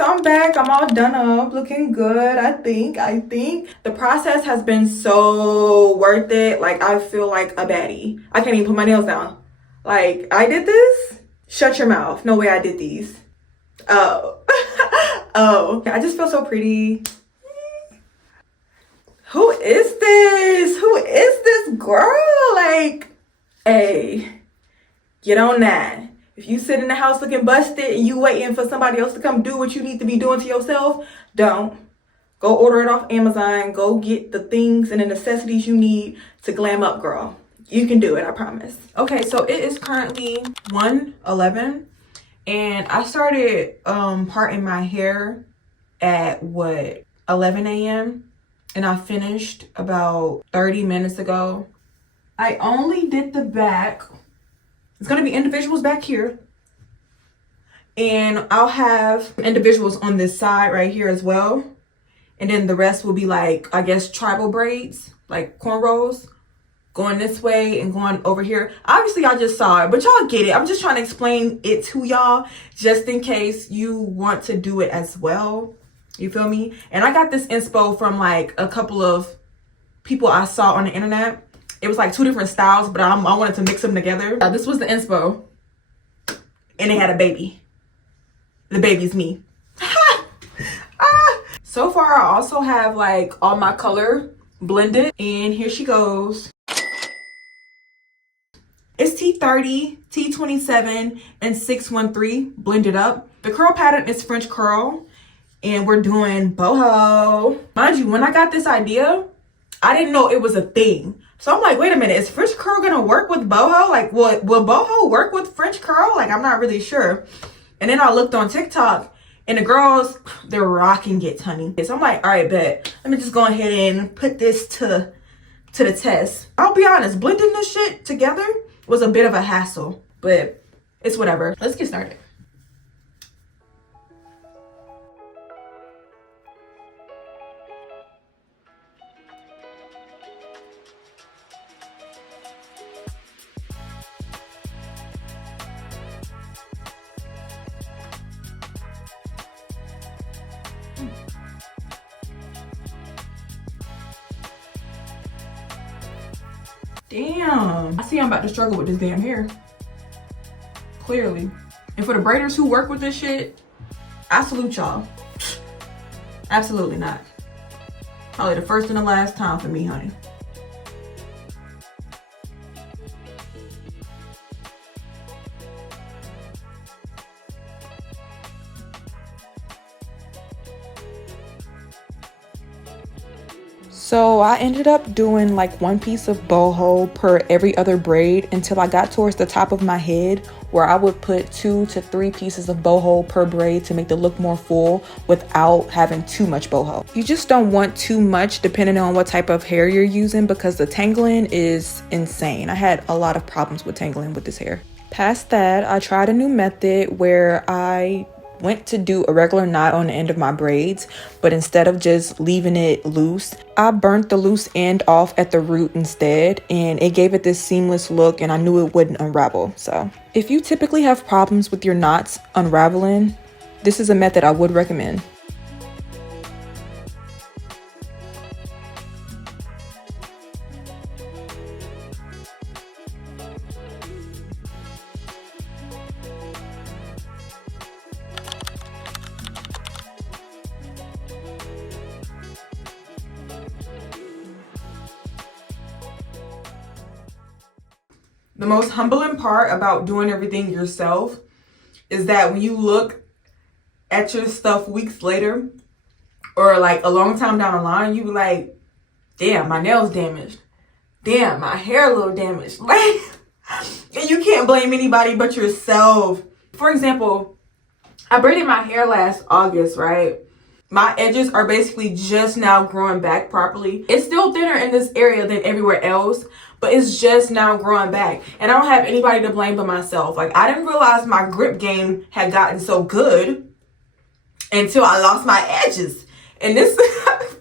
So I'm back. I'm all done up, looking good. I think the process has been so worth it. Like, I feel like a baddie. I can't even put my nails down. Like, I did this? Shut your mouth. No way I did these. Oh. Oh. I just feel so pretty. Who is this? Who is this girl? Like, hey, get on that. If you sit in the house looking busted and you waiting for somebody else to come do what you need to be doing to yourself, don't. Go order it off Amazon. Go get the things and the necessities you need to glam up, girl. You can do it, I promise. Okay, so it is currently 1:11 and I started parting my hair at 11 a.m. and I finished about 30 minutes ago. I only did the back. It's gonna be individuals back here. And I'll have individuals on this side right here as well. And then the rest will be like, I guess, tribal braids, like cornrows, going this way and going over here. Obviously, I just saw it, but y'all get it. I'm just trying to explain it to y'all just in case you want to do it as well. You feel me? And I got this inspo from like a couple of people I saw on the internet. It was like 2 different styles, but I wanted to mix them together. This was the inspo. And they had a baby. The baby's me. So far, I also have like all my color blended. And here she goes. It's T30, T27, and 613 blended up. The curl pattern is French curl. And we're doing boho. Mind you, when I got this idea, I didn't know it was a thing. So I'm like, wait a minute, is French curl gonna work with boho? Like, will boho work with French curl? Like, I'm not really sure. And then I looked on TikTok and the girls, they're rocking it, honey. So I'm like, all right, bet. Let me just go ahead and put this to the test. I'll be honest, blending this shit together was a bit of a hassle, but it's whatever. Let's get started. Damn. I see I'm about to struggle with this damn hair. Clearly. And for the braiders who work with this shit, I salute y'all. Absolutely not. Probably the first and the last time for me, honey. So I ended up doing like 1 piece of boho per every other braid until I got towards the top of my head, where I would put 2 to 3 pieces of boho per braid to make the look more full without having too much boho. You just don't want too much depending on what type of hair you're using, because the tangling is insane. I had a lot of problems with tangling with this hair. Past that, I tried a new method where I went to do a regular knot on the end of my braids, but instead of just leaving it loose, I burnt the loose end off at the root instead, and it gave it this seamless look, and I knew it wouldn't unravel. So if you typically have problems with your knots unraveling, this is a method I would recommend. The most humbling part about doing everything yourself is that when you look at your stuff weeks later or like a long time down the line, you be like, damn, my nails damaged. Damn, my hair a little damaged. Like, and you can't blame anybody but yourself. For example, I braided my hair last August, right? My edges are basically just now growing back properly. It's still thinner in this area than everywhere else, but it's just now growing back. And I don't have anybody to blame but myself. Like, I didn't realize my grip game had gotten so good until I lost my edges. And this,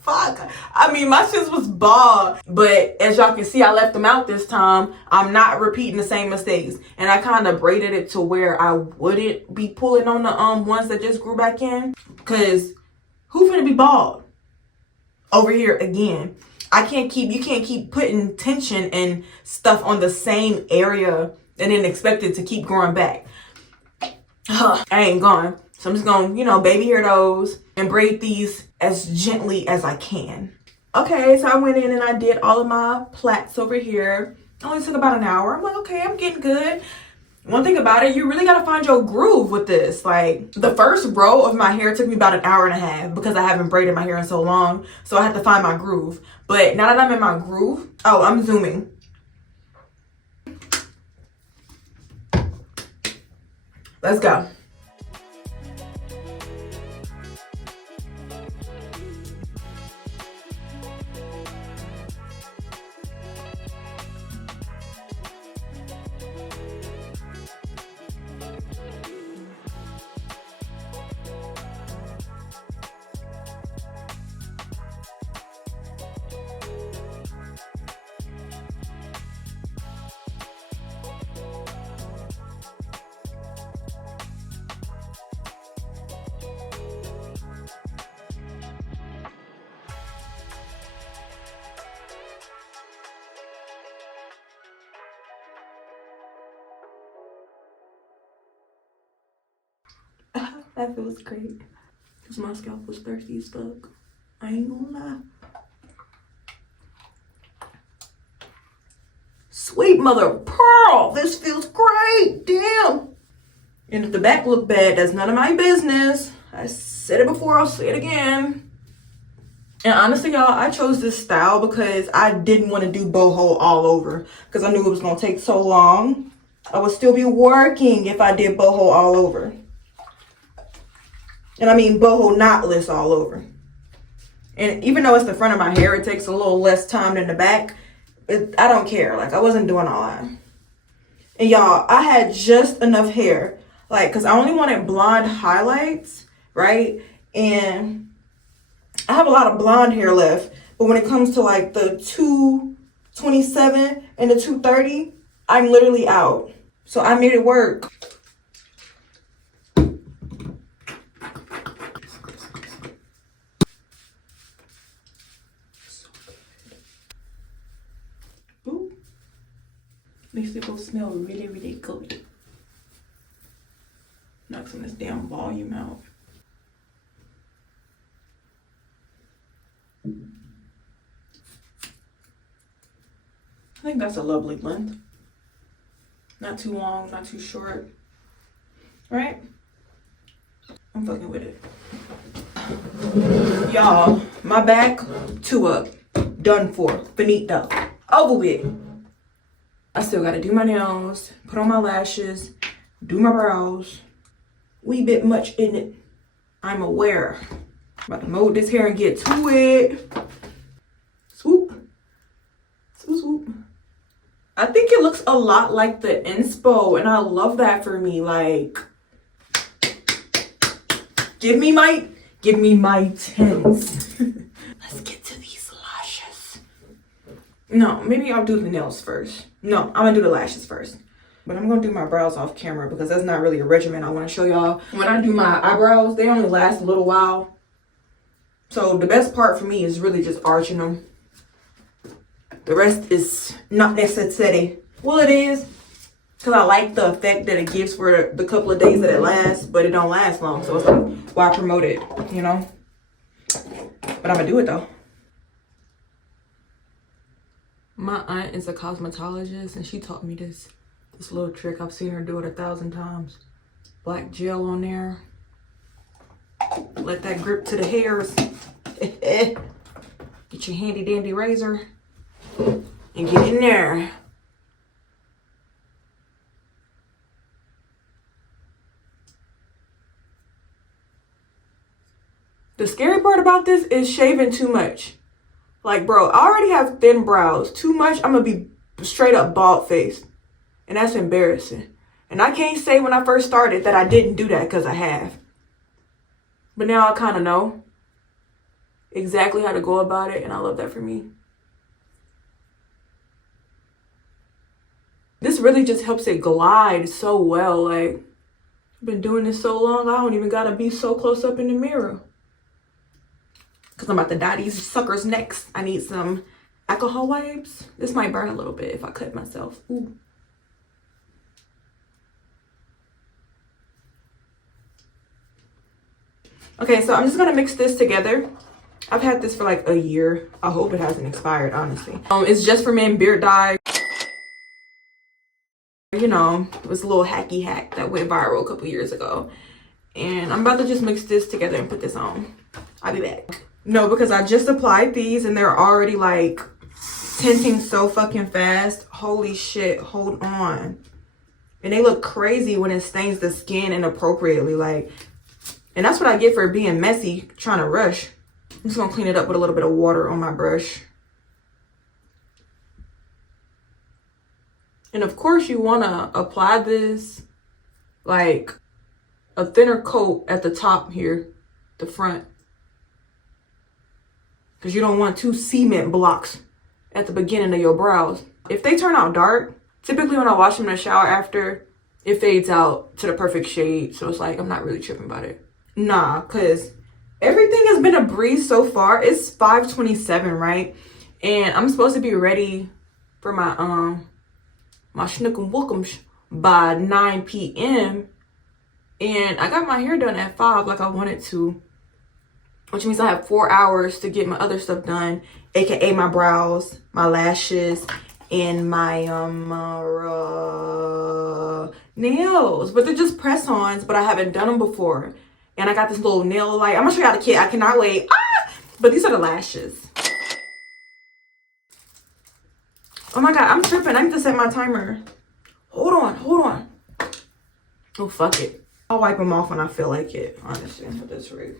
Fuck. I mean, my shit was bald. But as y'all can see, I left them out this time. I'm not repeating the same mistakes. And I kind of braided it to where I wouldn't be pulling on the ones that just grew back in. Because who finna be bald? Over here again. You can't keep putting tension and stuff on the same area and then expect it to keep growing back. I ain't gone. So I'm just gonna, baby hair those and braid these as gently as I can. Okay, so I went in and I did all of my plaits over here. It only took about an hour. I'm like, okay, I'm getting good. One thing about it, you really gotta find your groove with this. Like, the first row of my hair took me about an hour and a half because I haven't braided my hair in so long. So I had to find my groove. But now that I'm in my groove, oh, I'm zooming. Let's go. That feels great. Because my scalp was thirsty as fuck. I ain't gonna lie. Sweet mother of pearl. This feels great. Damn. And if the back look bad, that's none of my business. I said it before, I'll say it again. And honestly, y'all, I chose this style because I didn't want to do boho all over. Because I knew it was going to take so long. I would still be working if I did boho all over. And I mean boho knotless all over. And even though it's the front of my hair, it takes a little less time than the back. I don't care. Like, I wasn't doing all that. And y'all, I had just enough hair. Like, because I only wanted blonde highlights, right? And I have a lot of blonde hair left. But when it comes to like the 227 and the 230, I'm literally out. So I made it work. Makes it go smell really, really good. Knock some of this damn volume out. I think that's a lovely length. Not too long, not too short. Right? I'm fucking with it. Y'all, my back, 2 up. Done for. Finito. Over with. I still gotta do my nails, put on my lashes, do my brows. Wee bit much in it. I'm aware. About to mold this hair and get to it. Swoop. Swoop, swoop. I think it looks a lot like the inspo, and I love that for me. Like, give me my tens. Let's get to these lashes. No, maybe I'll do the nails first. No, I'm gonna do the lashes first. But I'm gonna do my brows off camera because that's not really a regimen I wanna show y'all. When I do my eyebrows, they only last a little while. So the best part for me is really just arching them. The rest is not necessary. Well, it is, because I like the effect that it gives for the couple of days that it lasts, but it don't last long. So it's like, why promote it, you know? But I'm gonna do it though. My aunt is a cosmetologist and she taught me this little trick. I've seen her do it 1,000 times. Black gel on there. Let that grip to the hairs. Get your handy dandy razor and get in there. The scary part about this is shaving too much. Like, bro, I already have thin brows. Too much, I'm gonna be straight up bald faced. And that's embarrassing. And I can't say when I first started that I didn't do that, because I have. But now I kind of know. exactly how to go about it, and I love that for me. This really just helps it glide so well. Like, I've been doing this so long, I don't even gotta be so close up in the mirror. Cause I'm about to dye these suckers next. I need some alcohol wipes. This might burn a little bit if I cut myself. Ooh. Okay, so I'm just gonna mix this together. I've had this for like a year. I hope it hasn't expired, honestly. It's just for men beard dye. You know, it was a little hacky hack that went viral a couple years ago. And I'm about to just mix this together and put this on. I'll be back. No, because I just applied these and they're already like tinting so fucking fast. Holy shit, hold on. And they look crazy when it stains the skin inappropriately. Like, and that's what I get for being messy, trying to rush. I'm just gonna clean it up with a little bit of water on my brush. And of course you wanna apply this like a thinner coat at the top here, the front. Because you don't want 2 cement blocks at the beginning of your brows. If they turn out dark, typically when I wash them in the shower after, it fades out to the perfect shade. So it's like, I'm not really tripping about it. Nah, because everything has been a breeze so far. It's 5:27, right? And I'm supposed to be ready for my my schnook'em wook'ems by 9 p.m. And I got my hair done at 5 like I wanted to, which means I have 4 hours to get my other stuff done, aka my brows, my lashes, and my nails. But they're just press-ons, but I haven't done them before. And I got this little nail light. I'm gonna show y'all the kit. I cannot wait. Ah! But these are the lashes. Oh my god, I'm tripping. I need to set my timer. Hold on. Oh, fuck it. I'll wipe them off when I feel like it, honestly. That's rude.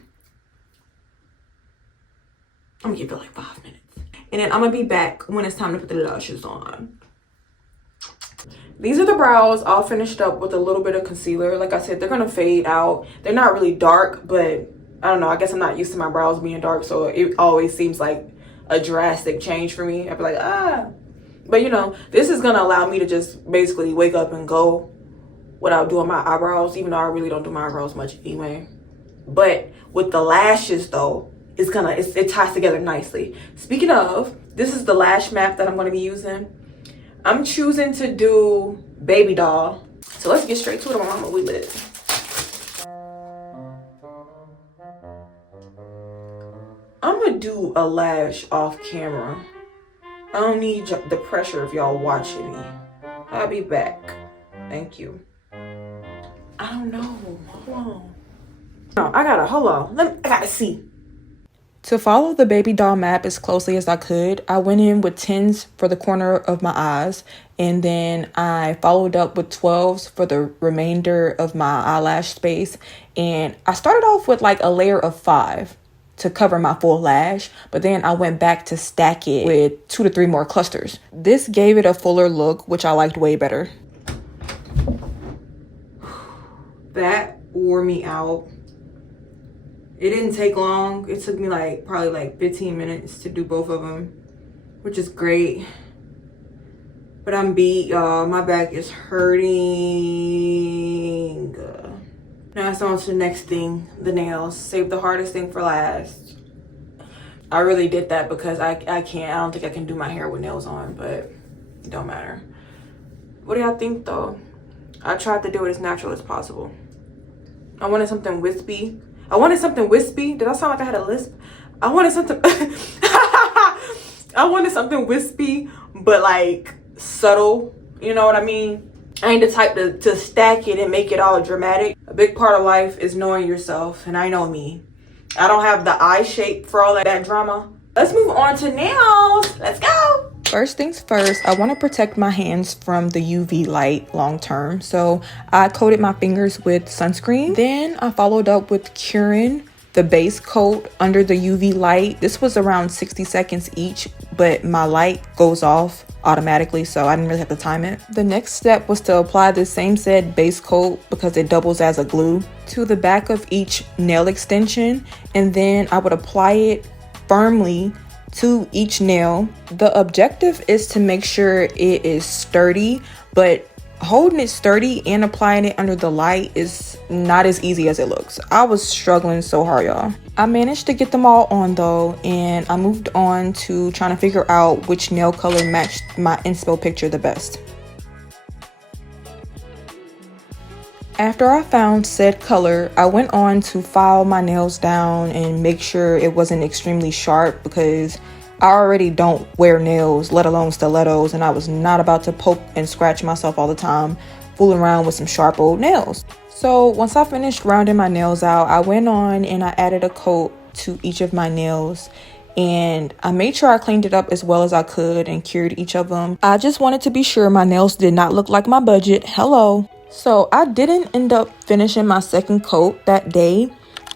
I'm gonna give it like 5 minutes. And then I'm gonna be back when it's time to put the lashes on. These are the brows all finished up with a little bit of concealer. Like I said, they're gonna fade out. They're not really dark, but I don't know. I guess I'm not used to my brows being dark, so it always seems like a drastic change for me. I'd be like, ah. But you know, this is gonna allow me to just basically wake up and go without doing my eyebrows, even though I really don't do my eyebrows much anyway. But with the lashes though, it ties together nicely. Speaking of, this is the lash map that I'm gonna be using. I'm choosing to do Baby Doll. So let's get straight to it. I'm on my list. I'm gonna do a lash off camera. I don't need the pressure of y'all watching me. I'll be back. Thank you. I don't know. Hold on. No, I gotta see. To follow the Baby Doll map as closely as I could, I went in with 10s for the corner of my eyes, and then I followed up with 12s for the remainder of my eyelash space. And I started off with like a layer of 5 to cover my full lash, but then I went back to stack it with 2 to 3 more clusters. This gave it a fuller look, which I liked way better. That wore me out. It didn't take long. It took me probably like 15 minutes to do both of them, which is great. But I'm beat, y'all. My back is hurting. Now it's on to the next thing, the nails. Save the hardest thing for last. I really did that because I don't think I can do my hair with nails on, but it don't matter. What do y'all think though? I tried to do it as natural as possible. I wanted something wispy. Did I sound like I had a lisp? I wanted something I wanted something wispy, but like subtle. You know what I mean? I ain't the type to stack it and make it all dramatic. A big part of life is knowing yourself, and I know me. I don't have the eye shape for all that drama. Let's move on to nails. Let's go. First things first, I want to protect my hands from the UV light long term. So I coated my fingers with sunscreen. Then I followed up with curing the base coat under the UV light. This was around 60 seconds each, but my light goes off automatically, so I didn't really have to time it. The next step was to apply the same said base coat, because it doubles as a glue, to the back of each nail extension, and then I would apply it firmly to each nail. The objective is to make sure it is sturdy, but holding it sturdy and applying it under the light is not as easy as it looks. I was struggling so hard, y'all. I managed to get them all on though, and I moved on to trying to figure out which nail color matched my inspo picture the best. After I found said color, I went on to file my nails down and make sure it wasn't extremely sharp, because I already don't wear nails, let alone stilettos, and I was not about to poke and scratch myself all the time, fooling around with some sharp old nails. So once I finished rounding my nails out, I went on and I added a coat to each of my nails, and I made sure I cleaned it up as well as I could and cured each of them. I just wanted to be sure my nails did not look like my budget. Hello. So I didn't end up finishing my second coat that day.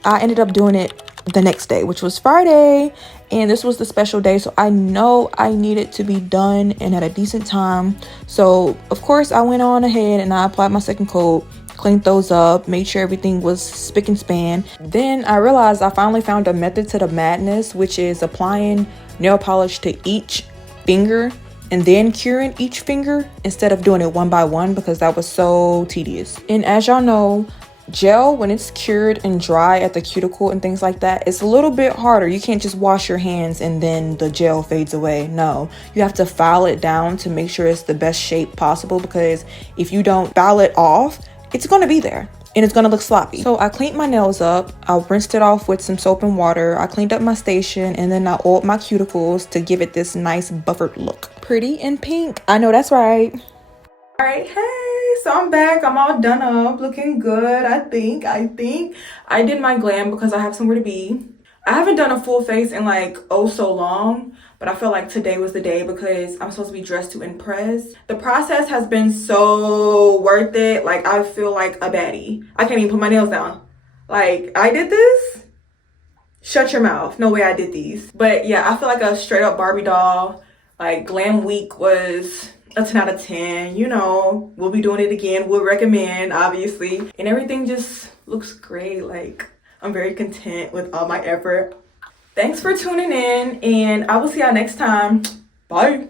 I ended up doing it the next day, which was Friday, and this was the special day, so I know I needed to be done and at a decent time. So of course I went on ahead and I applied my second coat, cleaned those up, made sure everything was spick and span. Then I realized I finally found a method to the madness, which is applying nail polish to each finger and then curing each finger instead of doing it one by one, because that was so tedious. And as y'all know, gel, when it's cured and dry at the cuticle and things like that, it's a little bit harder. You can't just wash your hands and then the gel fades away. No, you have to file it down to make sure it's the best shape possible, because if you don't file it off, it's going to be there and it's going to look sloppy. So I cleaned my nails up. I rinsed it off with some soap and water. I cleaned up my station, and then I oiled my cuticles to give it this nice buffered look. Pretty and pink. I know that's right. All right, hey, so I'm back. I'm all done up, looking good. I think I did my glam because I have somewhere to be. I haven't done a full face in like oh so long, but I feel like today was the day because I'm supposed to be dressed to impress. The process has been so worth it. Like, I feel like a baddie. I can't even put my nails down. Like, I did this? Shut your mouth. No way I did these. But yeah, I feel like a straight up Barbie doll. Like, glam week was a 10 out of 10. You know, we'll be doing it again. We'll recommend, obviously. And everything just looks great. Like, I'm very content with all my effort. Thanks for tuning in, and I will see y'all next time. Bye.